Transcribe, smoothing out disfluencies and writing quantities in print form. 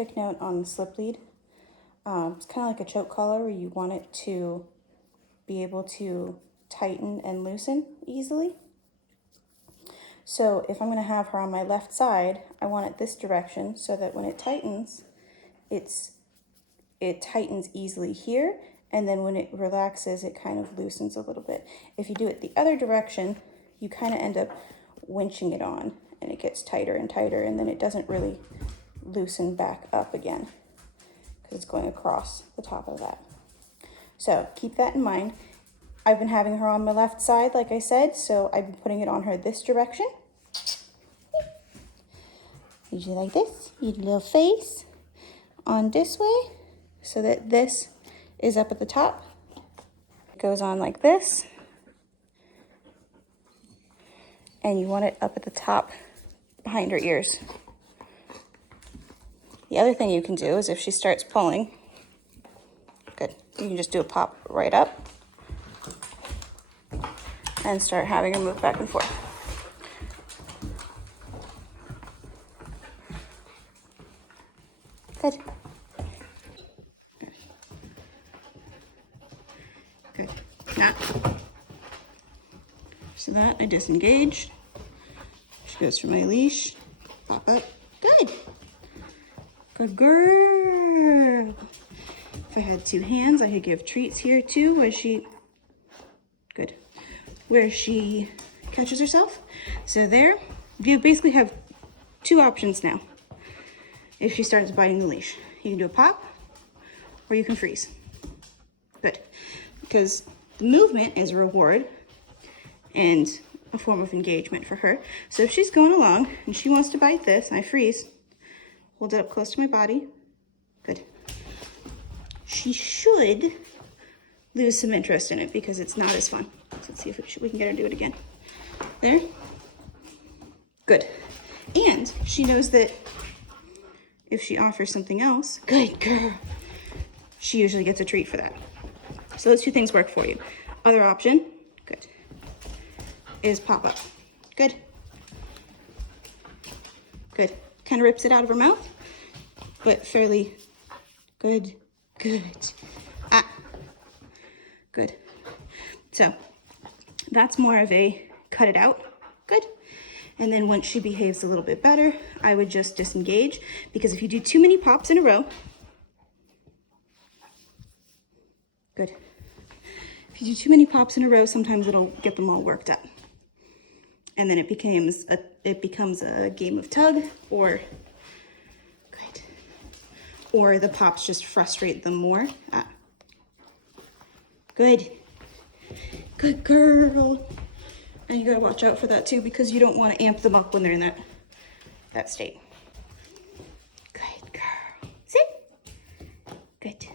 quick note on the slip lead. It's kind of like a choke collar where you want it to be able to tighten and loosen easily. So if I'm going to have her on my left side, I want it this direction so that when it tightens, it tightens easily here, and then when it relaxes, it kind of loosens a little bit. If you do it the other direction, you kind of end up winching it on, and it gets tighter and tighter, and then it doesn't really loosen back up again because it's going across the top of that. So keep that in mind. I've been having her on my left side, like I said, so I've been putting it on her this direction. Usually like this, your little face on this way, so that this is up at the top. It goes on like this, and you want it up at the top behind her ears. The other thing you can do is if she starts pulling, good, you can just do a pop right up and start having her move back and forth. Good. Good. Now, so that I disengaged. She goes for my leash. Pop up. Good. Good girl. If I had two hands, I could give treats here too, where she, good, where she catches herself. So there, you basically have two options now. If she starts biting the leash, you can do a pop or you can freeze. Good, because the movement is a reward and a form of engagement for her. So if she's going along and she wants to bite this and I freeze, hold it up close to my body. Good. She should lose some interest in it because it's not as fun. So let's see if we can get her to do it again. There. Good. And she knows that if she offers something else, good girl, she usually gets a treat for that. So those two things work for you. Other option, good, is pop up. Good. Good. Kind of rips it out of her mouth, but fairly good. Good. Ah. Good. So that's more of a cut it out. Good. And then once she behaves a little bit better, I would just disengage, because if you do too many pops in a row, good. If you do too many pops in a row, sometimes it'll get them all worked up. And then it becomes a game of tug, or good. Or the pops just frustrate them more. Ah. Good. Good girl. And you gotta watch out for that too, because you don't want to amp them up when they're in that state. Good girl. Sit. Good.